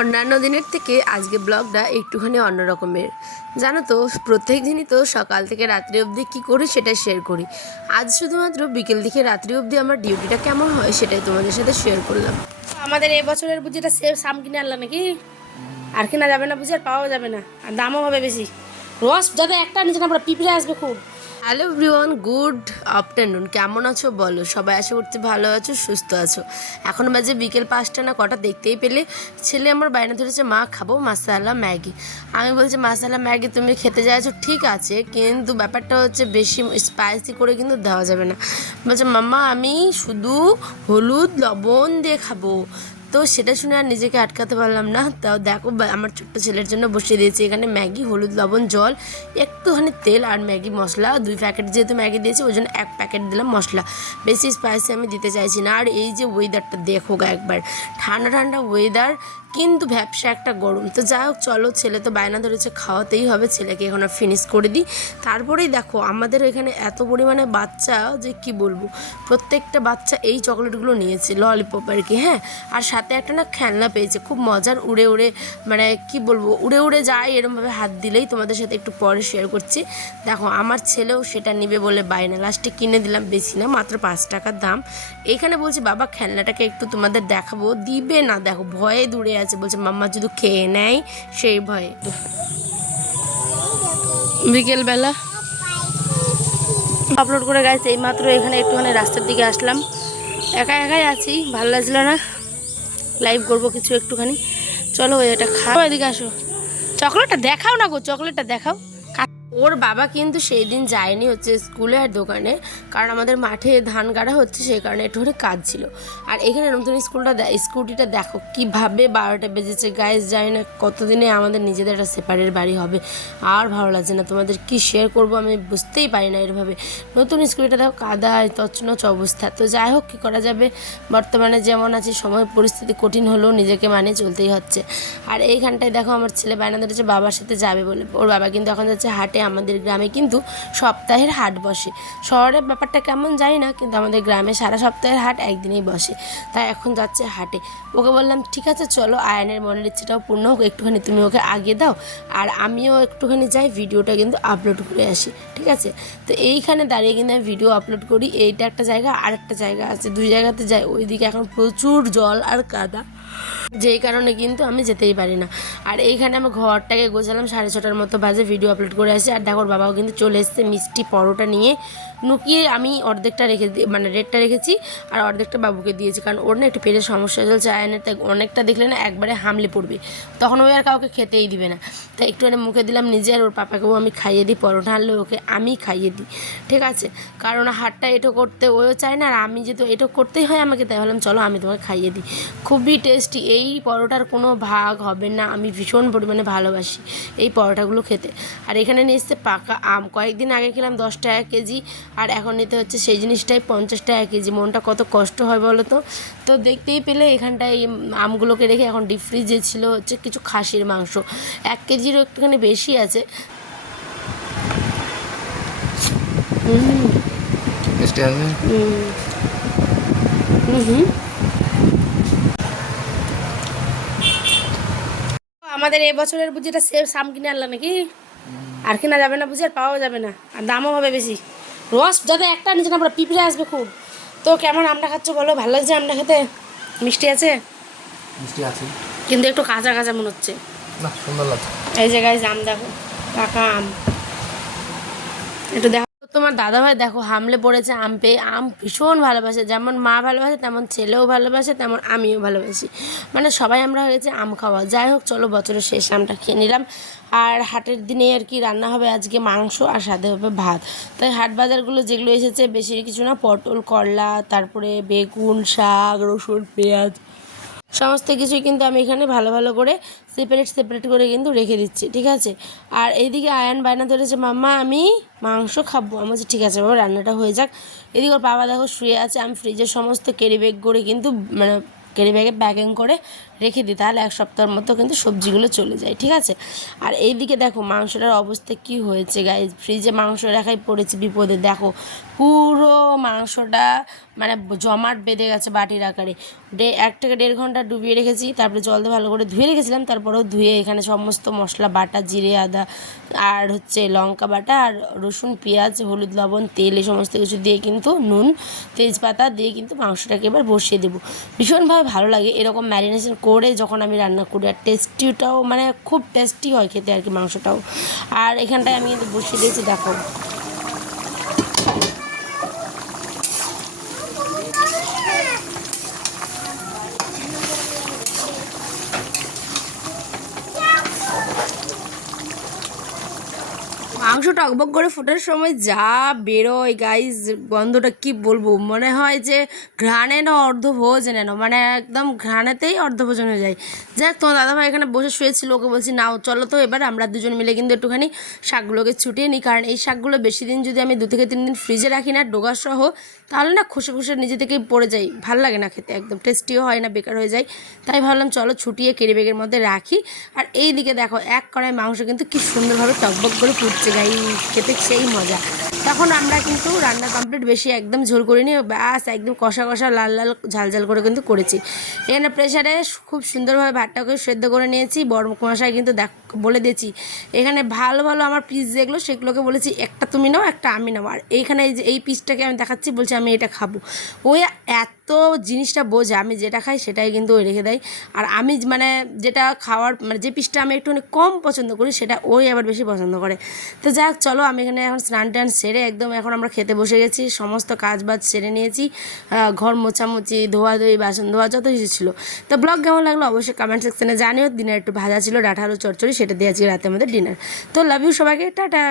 অন্যান্য দিনের থেকে আজকে ব্লগটা একটুখানি অন্য রকমের। জানো তো, প্রত্যেক দিনই তো সকাল থেকে রাত্রি অবধি কী করি সেটা শেয়ার করি। আজ শুধুমাত্র বিকেল থেকে রাত্রি অবধি আমার ডিউটিটা কেমন হয় সেটাই তোমাদের সাথে শেয়ার করলাম। আমাদের এবছরের বুঝিটা সেব সাম কিনে আনলাম নাকি আর কিনা যাবে না, বুঝি আর পাওয়া যাবে না, আর দামও হবে বেশি। রস যাতে একটা নিচে না পড়ে পিঁপড়ে আসবে খুব। Hello everyone, good afternoon. কেমন আছো বলো? সবাই আশা করতে ভালো আছো, সুস্থ আছো। এখন বাজে বিকেল 5টা না কটা, দেখতেই পেলে। ছেলে আমার বায়না ধরেছে, মা খাবো মাসালা ম্যাগি। আমি বলছি মাসালা ম্যাগি তুমি খেতে চাইছো ঠিক আছে, কিন্তু ব্যাপারটা হচ্ছে বেশি স্পাইসি করে কিন্তু দেওয়া যাবে না। বলছে মাম্মা আমি শুধু হলুদ লবণ দিয়ে খাবো। তো সেটা শুনে আর নিজেকে আটকাতে পারলাম না। তাও দেখো আমার ছোট্ট ছেলের জন্য বসিয়ে দিয়েছি এখানে ম্যাগি, হলুদ লবণ জল, একটুখানি তেল আর ম্যাগি মশলা। 2 প্যাকেট যেহেতু ম্যাগি দিয়েছি ওই জন্য 1 প্যাকেট দিলাম মশলা। বেশি স্পাইসি আমি দিতে চাইছি না। আর এই যে ওয়েদারটা দেখো একবার, ঠান্ডা ঠান্ডা ওয়েদার, কিন্তু ব্যবসা একটা গরম। তো যাই হোক চলো, ছেলে তো বায়না ধরেছে, খাওয়াতেই হবে ছেলেকে, এখন ফিনিশ করে দিই। তারপরেই দেখো আমাদের এখানে এত পরিমাণে বাচ্চা যে কি বলবো, প্রত্যেকটা বাচ্চা এই চকলেটগুলো নিয়েছে, ললিপপ আর কি। হ্যাঁ, আর সাথে একটা না খেলনা পেয়েছে, খুব মজার, উড়ে উড়ে, মানে কি বলবো, উড়ে উড়ে যায় এরমভাবে হাত দিলেই। তোমাদের সাথে একটু পরে শেয়ার করছি। দেখো আমার ছেলেও সেটা নিবে বলে বায়না, লাস্টে কিনে দিলাম, বেশি না, মাত্র 5 টাকার দাম। এইখানে বলছি বাবা খেলনাটাকে একটু তোমাদের দেখাবো, দিবে না, দেখো ভয়ে দূরে আছে, বলছে মাম্মা যদি খেয়ে নেয় সেই ভয়ে। বিকেলবেলা আপলোড করে গেছে এই মাত্র, এখানে একটুখানি রাস্তার দিকে আসলাম, একা একাই আছি, ভালো লাগছিল না, লাইভ করবো কিছু একটুখানি। চলো এটা খাও, এদিকে আসো, চকলেটটা দেখাও না গো, চকলেটটা দেখাও। ওর বাবা কিন্তু সেই দিন যায়নি হচ্ছে স্কুলে আর দোকানে, কারণ আমাদের মাঠে ধান গাড়া হচ্ছে, সেই কারণে একটুখানি কাজ ছিল। আর এখানে নতুন স্কুটিটা দেখো কীভাবে 12টা বেজেছে, গাইজ যায় না কতদিনে আমাদের নিজেদের একটা সেপারেট বাড়ি হবে। আর ভালো লাগছে না, তোমাদের কি শেয়ার করব আমি বুঝতেই পারি না। এরভাবে নতুন স্কুটিটা দেখো কাদায় তছনছ অবস্থা। তো যাই হোক, কী করা যাবে, বর্তমানে যেমন আছি, সময় পরিস্থিতি কঠিন হলেও নিজেকে মানিয়ে চলতেই হচ্ছে। আর এইখানটায় দেখো আমার ছেলে বায়না ধরেছে বাবার সাথে যাবে বলে। ওর বাবা কিন্তু এখন যাচ্ছে হাটে। আমাদের গ্রামে কিন্তু সপ্তাহের হাট বসে, শহরের ব্যাপারটা কেমন জানি না, কিন্তু আমাদের গ্রামে সারা সপ্তাহের হাট একদিনেই বসে। তাই এখন যাচ্ছে হাটে। ওকে বললাম ঠিক আছে চলো, আয়নের মনের ইচ্ছেটাও পূর্ণ হোক, একটুখানি তুমি ওকে আগে দাও আর আমিও একটুখানি যাই, ভিডিওটা কিন্তু আপলোড করে আসি, ঠিক আছে। তো এইখানে দাঁড়িয়ে কিন্তু আমি ভিডিও আপলোড করি। এইটা একটা জায়গা, আর একটা জায়গা আছে, 2 জায়গাতে যাই। ওইদিকে এখন প্রচুর জল আর কাদা, যেই কারণে কিন্তু আমি যেতেই পারি না। আর এইখানে আমার ঘরটাকে গোছালাম, 6:30টার মতো বাজে, ভিডিও আপলোড করে আসি। আর দেখো বাবাও কিন্তু চলে এসেছে মিষ্টি পরোটা নিয়ে। লুকিয়ে আমি অর্ধেকটা মানে রেটটা রেখেছি আর অর্ধেকটা বাবুকে দিয়েছি, কারণ ওর না একটু পেটের সমস্যা চলছে আয়নের। তাই অনেকটা দেখলে না একবারে হামলে পড়বে, তখন ওই আর কাউকে খেতেই দিবে না। তাই একটুখানি মুখে দিলাম নিজে, আর ওর পাপাকেও আমি খাইয়ে দিই, পরোটা আনলে ওকে আমি খাইয়ে দিই, ঠিক আছে। কারণ হাটটা এটো করতে ওও চায় না, আর আমি যেহেতু এটো করতেই হয় আমাকে, তাই ভাবলাম চলো আমি তোমাকে খাইয়ে দিই। খুবই টেস্টি, এই পরোটার কোনো ভাগ হবে না, আমি ভীষণ পরিমাণে ভালোবাসি এই পরোটাগুলো খেতে। আর এখানে নিয়ে এসছে পাকা আম, কয়েকদিন আগে খেলাম 10 টাকা কেজি, আর এখন নিতে হচ্ছে সেই জিনিসটাই 50 টাকা কেজি। মনটা কত কষ্ট হয় বলো তো। তো দেখতেই পেলে এখানটায় আমগুলোকে রেখে এখন ডিপ ফ্রিজে ছিল হচ্ছে কিছু খাসির মাংস, 1 কেজিরও একটুখানি বেশি আছে। আমাদের এবছরের বুঝিটা সেব সাম কিনে আনলাম নাকি আর কিনা যাবে না, বুঝি আর পাওয়া যাবে না, আর দামও হবে বেশি। রস যাতে একটা নিচে না পড়ে পিঁপড়ে আসবে খুব। তো কেমন আমটা খাচ্ছ বলো, ভালো লাগছে আমটা খেতে? মিষ্টি আছে, মিষ্টি আছে, কিন্তু একটু কাঁচা কাঁচা মনে হচ্ছে। না সুন্দর লাগছে। এই জায়গায় আম দেখো, পাকা আম, একটু দেখো। তোমার দাদাভাই দেখো হামলে পড়েছে আম পেয়ে। আম ভীষণ ভালোবাসে, যেমন মা ভালোবাসে তেমন ছেলেও ভালোবাসে, তেমন আমিও ভালোবাসি, মানে সবাই আমরা হয়েছে আম খাওয়া। যাই হোক চলো, বছরের শেষ আমটা খেয়ে নিলাম। আর হাটের দিনে আর কি রান্না হবে আজকে মাংস, আর সাথে হবে ভাত। তাই হাট বাজারগুলো যেগুলো এসেছে বেশি কিছু না, পটল, করলা, তারপরে বেগুন, শাক, রসুন, পেঁয়াজ, সমস্ত কিছুই কিন্তু আমি এখানে ভালো ভালো করে সেপারেট করে কিন্তু রেখে দিচ্ছি, ঠিক আছে। আর এইদিকে আয়ান বায়না ধরেছে মাম্মা আমি মাংস খাবো। আমি বলছি ঠিক আছে বাবা, রান্নাটা হয়ে যাক। এদিকে ওর বাবা দেখো শুয়ে আছে, আমি ফ্রিজের সমস্ত ক্যারি ব্যাগ করে কিন্তু মানে ক্যারি ব্যাগে প্যাকিং করে রেখে দিই, তাহলে এক সপ্তাহের মতো কিন্তু সবজিগুলো চলে যায়, ঠিক আছে। আর এইদিকে দেখো মাংসটার অবস্থা কি হয়েছে গাইজ, ফ্রিজে মাংস রাখাই পড়েছে বিপদে। দেখো পুরো মাংসটা মানে জমাট বেঁধে গেছে বাটির আকারে। 1 থেকে 1.5 ঘন্টা ডুবিয়ে রেখেছি, তারপরে জল দিয়ে ভালো করে ধুয়ে রেখেছিলাম, তারপরেও ধুয়ে এখানে সমস্ত মশলা বাটা, জিরে আদা আর হচ্ছে লঙ্কা বাটা আর রসুন পেঁয়াজ হলুদ লবণ তেল এই সমস্ত কিছু দিয়ে কিন্তু নুন তেজপাতা দিয়ে কিন্তু মাংসটাকে এবার বসিয়ে দেবো। ভীষণভাবে ভালো লাগে এরকম ম্যারিনেশন করে যখন আমি রান্না করি, আর টেস্টিটাও মানে খুব টেস্টি হয় খেতে আর কি মাংসটাও। আর এখানটায় আমি কিন্তু বসিয়ে দিয়েছি দেখো। মাংস টকবক করে ফোটার সময় যা বেরোয় গাইজ, গন্ধটা কি বলবো, মনে হয় যে ঘ্রাণে না অর্ধভোজনে না, মানে একদম ঘ্রাণেতেই অর্ধভোজন হয়ে যায়। যাক, তোমার দাদাভাই এখানে বসে শুয়েছিল, ওকে বলছি নাও চলো তো এবার আমরা দুজন মিলে কিন্তু একটুখানি শাকগুলোকে ছুটিয়ে নিই, কারণ এই শাকগুলো বেশি দিন যদি আমি 2 থেকে 3 দিন ফ্রিজে রাখি না ডোগাসহ, তাহলে না খসে খসে নিজে থেকেই পড়ে যায়, ভাল লাগে না খেতে, একদম টেস্টিও হয় না, বেকার হয়ে যায়। তাই ভাবলাম চলো ছুটিয়ে কেরি ব্যাগের মধ্যে রাখি। আর এই দিকে দেখো 1 কড়াই মাংস কিন্তু কি সুন্দরভাবে টকবক করে ফুটছে গাই, খেতে সেই মজা। তখন আমরা কিন্তু রান্না কমপ্লিট, বেশি একদম ঝোল করিনি, ব্যাস একদম কষা কষা লাল লাল ঝাল ঝাল করে কিন্তু করেছি। এখানে প্রেশারে খুব সুন্দরভাবে ভাতটাকে সেদ্ধ করে নিয়েছি। বড় মশাই কিন্তু বলে দিয়েছি এখানে ভালো ভালো আমার পিস যেগুলো সেগুলোকে বলেছি একটা তুমি নাও একটা আমি নাও, আর এইখানে এই যে এই পিসটাকে আমি দেখাচ্ছি, বলছি আমি এটা খাবো। ওই এত জিনিসটা বোঝে, আমি যেটা খাই সেটাই কিন্তু ওই রেখে দেয়। আর আমি মানে যেটা খাওয়ার মানে যে পিসটা আমি একটুখানি কম পছন্দ করি সেটা ওই আবার বেশি পছন্দ করে। তো যাক চলো, আমি এখানে এখন স্নান টান সেরে একদম এখন আমরা খেতে বসে গেছি, সমস্ত কাজ বাজ সেরে নিয়েছি, ঘর মোছামুছি ধোয়াধুয়ি বাসন ধোয়া যত কিছু ছিল। তো ব্লগ কেমন লাগলো অবশ্যই কমেন্ট সেকশনে জানিও। দিনের একটু ভাজা ছিল ডাঁটা আলু চচ্চড়ি, সেটা দিয়ে আজকে রাতে আমাদের ডিনার। তো লাভ ইউ সবাইকে, টাটা।